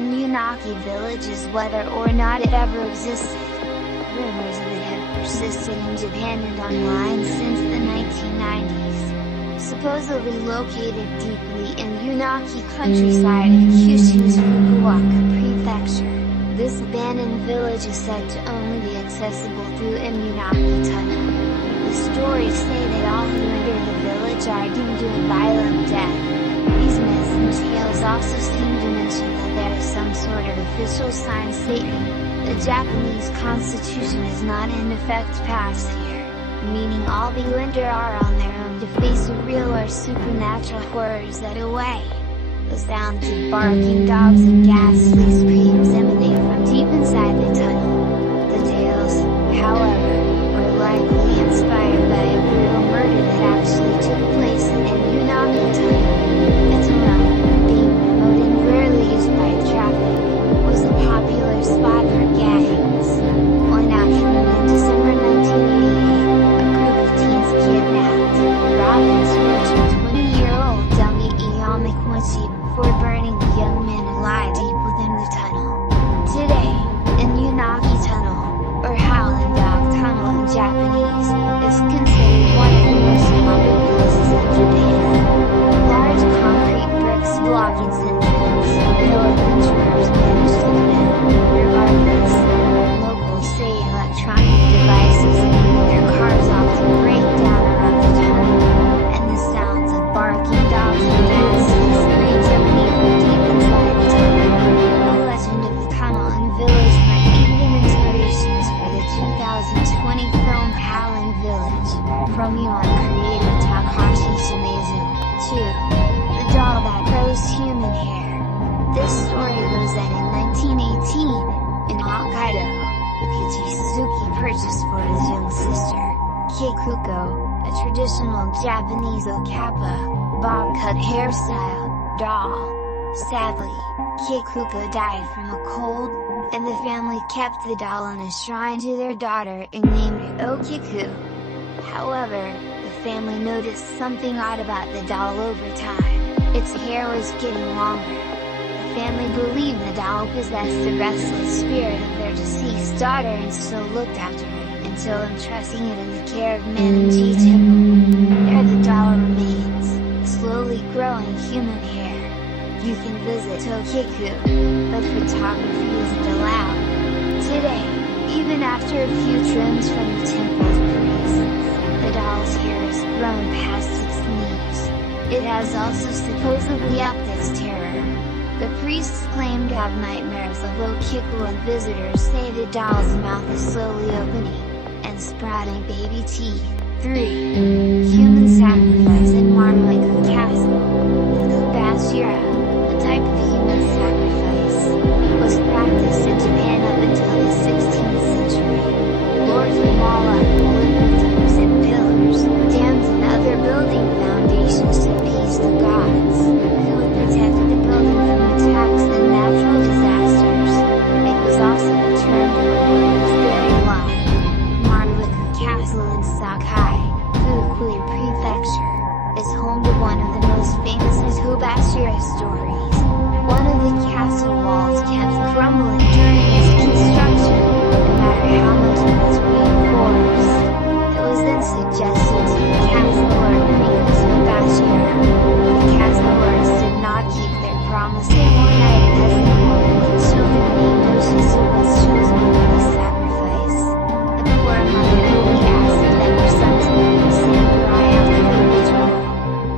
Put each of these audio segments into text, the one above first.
Inuyaki village is whether or not it ever existed. Rumors of it have persisted in Japan and online since the 1990s. Supposedly located deeply in Yunaki countryside in Kyushu's Fukuoka prefecture, this abandoned village is said to only be accessible through Yunaki Tunnel. The stories say that all who enter the village are doomed to a violent death. These myths and tales also seem to mention that there is some sort of official sign stating the Japanese constitution is not in effect past here, meaning all who enter are on their own to face the real or supernatural horrors that await. The sounds of barking dogs and ghastly screams emanate from deep inside the tunnel. The tales, however, were likely inspired by a brutal murder that actually took place in Yunaki Tunnel. The tunnel, being remote and rarely used by traffic, was a popular spot for gangs. One afternoon in December 1988, a group of teens kidnapped, robbed and tortured 20-year-old Dumi Iyamaquincy before burning the young man alive deep within the tunnel. Today, in Yunaki Tunnel, or Howling Dog Tunnel in Japanese, is considered one of the most haunted places in Japan. Large concrete bricks block its entrance, though adventurers manage to get in. Regardless, locals say electronic devices in their cars often break down around the tunnel, and the sounds of barking dogs and ghastly screams emanate from deep inside the tunnel. The legend of the tunnel and village might even inspirations for the 2020 film Howling Village, from Yuan creator Takashi Shimizu. 2. The doll that grows human hair. This story goes that in 1918, in Hokkaido, Yukichi Suzuki purchased for his young sister, Kikuko, a traditional Japanese okappa, bob-cut hairstyle, doll. Sadly, Kikuko died from a cold, and the family kept the doll in a shrine to their daughter and named it Okiku. However, the family noticed something odd about the doll over time. Its hair was getting longer. The family believed the doll possessed the restless spirit of their deceased daughter and so looked after it until entrusting it in the care of Manji Temple. There the doll remains, slowly growing human hair. You can visit Tokiku, but photography isn't allowed. Today, even after a few trims from the temple's priests, the doll's hair has grown past its knees. It has also supposedly upped its terror. The priests claim to have nightmares of Okiku, and visitors say the doll's mouth is slowly opening and sprouting baby teeth. 3. Human sacrifice in Marmaku Castle. The Kubashira, a type of human sacrifice, was practiced in Japan up until the 16th century. Lords of Mala would victims and pillars, dams and other building foundations to appease the gods, who would protect the building from attacks and natural disasters. It was also termed the Fairy Line. Marmaku Castle in Sakai, Fukui Prefecture, is home to one of the most famous Kubashira stories. One of the castle walls kept crumbling during its construction, no matter how much it was reinforced. It was then suggested to the castle lord Nicholas Kubashira. The castle lords did not keep their promise, and one night a peasant woman with children named Oshizu was chosen for the sacrifice. The poor mother only asked that her sons would be samurai after the ritual.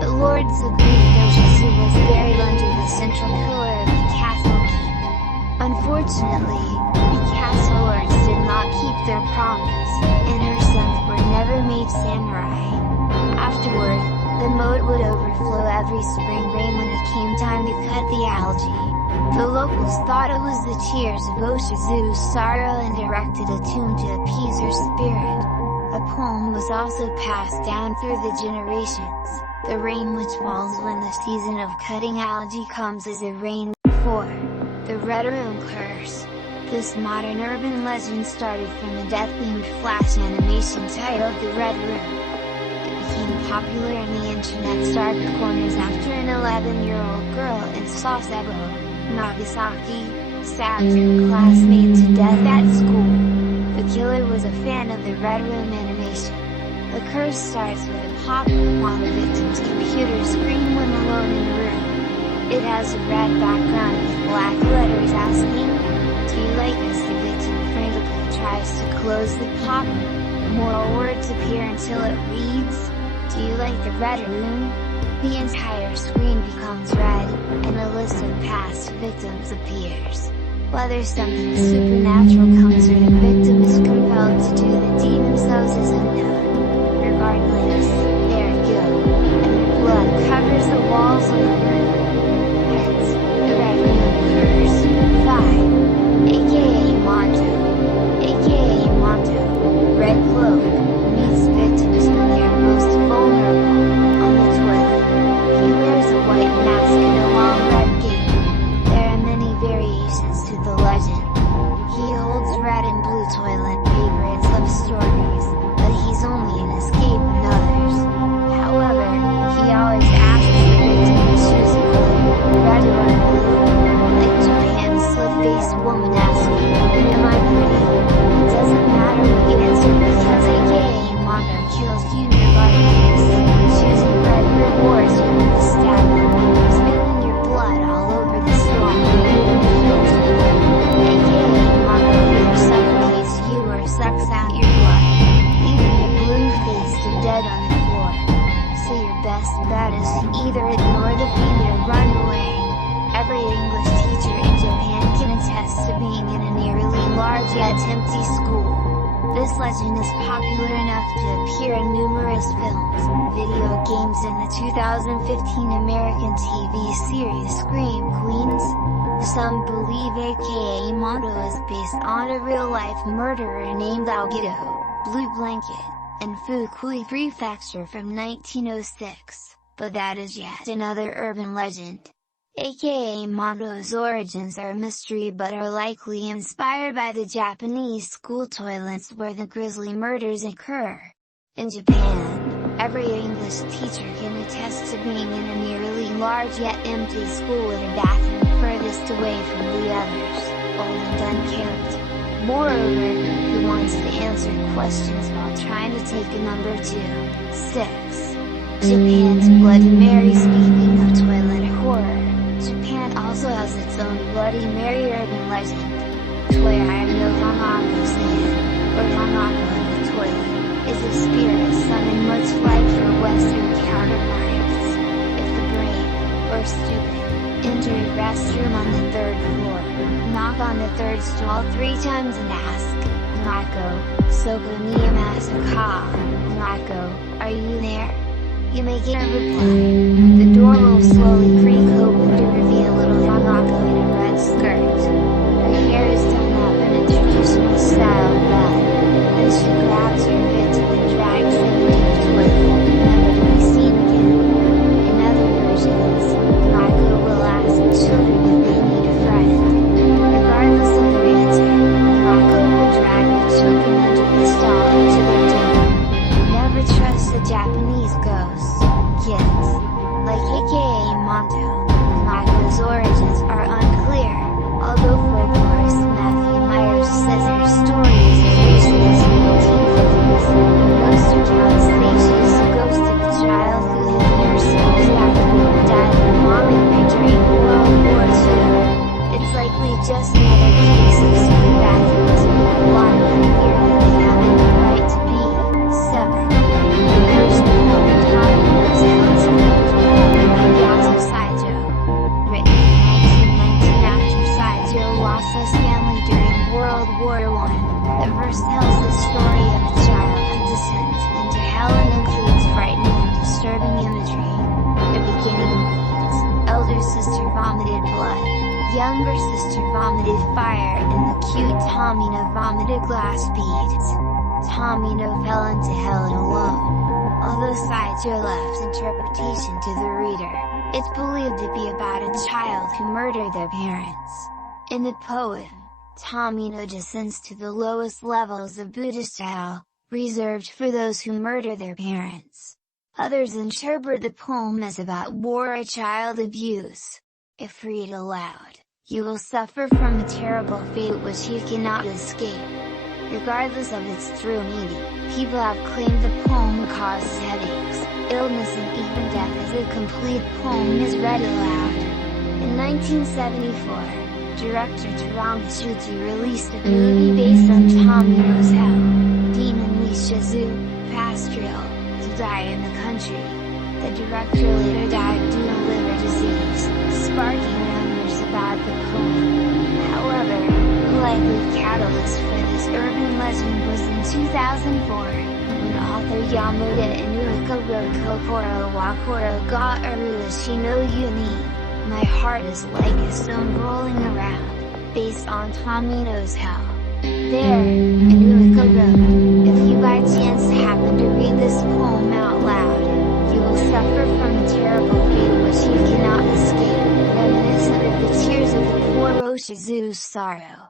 The lords agreed. Oshizu was buried under the central pillar of the castle keep. Unfortunately, the castle lords did not keep their promise, and her sons were never made samurai. Afterward, the moat would overflow every spring rain when it came time to cut the algae. The locals thought it was the tears of Oshizu's sorrow and erected a tomb to appease her spirit. A poem was also passed down through the generations. The rain which falls when the season of cutting algae comes is a rain. 4. The Red Room Curse. This modern urban legend started from a death-themed flash animation titled The Red Room. It became popular in the internet's dark corners after an 11-year-old girl in Sasebo, Nagasaki, stabbed her classmate to death at school. The killer was a fan of the Red Room animation. The curse starts with a pop while the victim's computer screams when alone in the room. It has a red background with black letters asking, "Do you like us?" The victim frantically tries to close the pop. More words appear until it reads, "Do you like the Red Room?" The entire screen becomes red, and a list of past victims appears. Whether something supernatural comes or the victim is compelled to do the deed themselves is unknown. Regardless, there you go, and their blood covers the walls of the room. Hence, the Red Room curse. 5. AKA Mondo. AKA Mondo, Red Cloak, meets victims when they are most vulnerable, on the toilet. He wears a white mask and a long red cape. There are many variations to the legend. He holds red and blue toilet paper in some stories, but he's only an escape in others. However, he always asks the victim to choose a color, red or blue. Like Japan's slit-faced woman asking, "Am I pretty?" It doesn't matter what you answer because AKA Mondo kills you regardless. Choosing red rewards you with the stabbing, spilling your blood all over the storm. AKA Mondo either suffocates you or sucks out your blood, leaving you blue-faced and dead on the floor. So your best bet is to either ignore the feed or run away. Every English teacher in Japan can attest to being in an eerily large yet empty school. This legend is popular enough to appear in numerous films, video games and the 2015 American TV series Scream Queens. Some believe AKA Mondo is based on a real-life murderer named Algido, Blue Blanket, in Fukui Prefecture from 1906, but that is yet another urban legend. AKA Mondo's origins are a mystery but are likely inspired by the Japanese school toilets where the grisly murders occur. In Japan, every English teacher can attest to being in an eerily large yet empty school with a bathroom furthest away from the others, old and unkempt. Moreover, who wants to answer questions while trying to take a number 2? 6. Japan's Bloody Mary. Speaking of toilet horror, Japan also has its own Bloody Mary urban legend. Toyai no Hanako-san, or Hanako in the toilet, is a spirit summoned much like your Western counterparts. If the brave, or stupid, enter a restroom on the 3rd floor, knock on the 3rd stall 3 times and ask, "Hanako, Soko Niyamasa ka, Hanako, are you there?" You may get a reply. The door will slowly creak open to reveal little Hanako in a red skirt. Her hair is done up in a traditional style bun. Then she grabs her victim and drags him into the toilet, never to be seen again. In other versions, Hanako will ask children if they need a friend. Regardless of their answer, Hanako will drag the children under the stall into their doom. Never trust the Japanese ghosts, kids. Like AKA Mondo, Hanako's origins are unclear, although folklorist Matthew Myers says her story is as recent as the 1950s. Most accounts say she is the ghost of a child who lived in her school's bathroom and died in a bombing range during World War II. It's likely just another case of school bathrooms being a lot creepier than they have any right to be. 7. The Curse of Helen Tomino's House by Yato Saijo. Written in 1919 after Saijo lost his family during World War I, the verse tells the story of a child who descends into hell and includes frightening and disturbing imagery. The beginning reads, "Elder sister vomited blood, younger sister vomited fire and the cute Tomino vomited glass beads. Tomino fell into hell and alone." Although Saijo left interpretation to the reader, it's believed to be about a child who murdered their parents. In the poem, Tomino descends to the lowest levels of Buddhist hell, reserved for those who murder their parents. Others interpret the poem as about war or child abuse. If read aloud, You will suffer from a terrible fate which you cannot escape. Regardless of its true meaning, people have claimed the poem causes headaches, illness and even death as a complete poem is read aloud. In 1974, director Taram Shuti released a movie based on Tommy Knows How. Dean unleashed a zoo, pastoral, to die in the country. The director later died due to liver disease, sparking rumors about the poem. However, the likely catalyst for this urban legend was in 2004, when author Yamada Inuika wrote Kokoro wa Koro ga Aruishi no Yuni. My heart is like a stone rolling around, based on Tommy Knows How. There, Inuika wrote, if you by chance happen to read this poem out loud, you will suffer from a terrible fate which you cannot escape, reminiscent of the tears of the poor Oshizu's sorrow.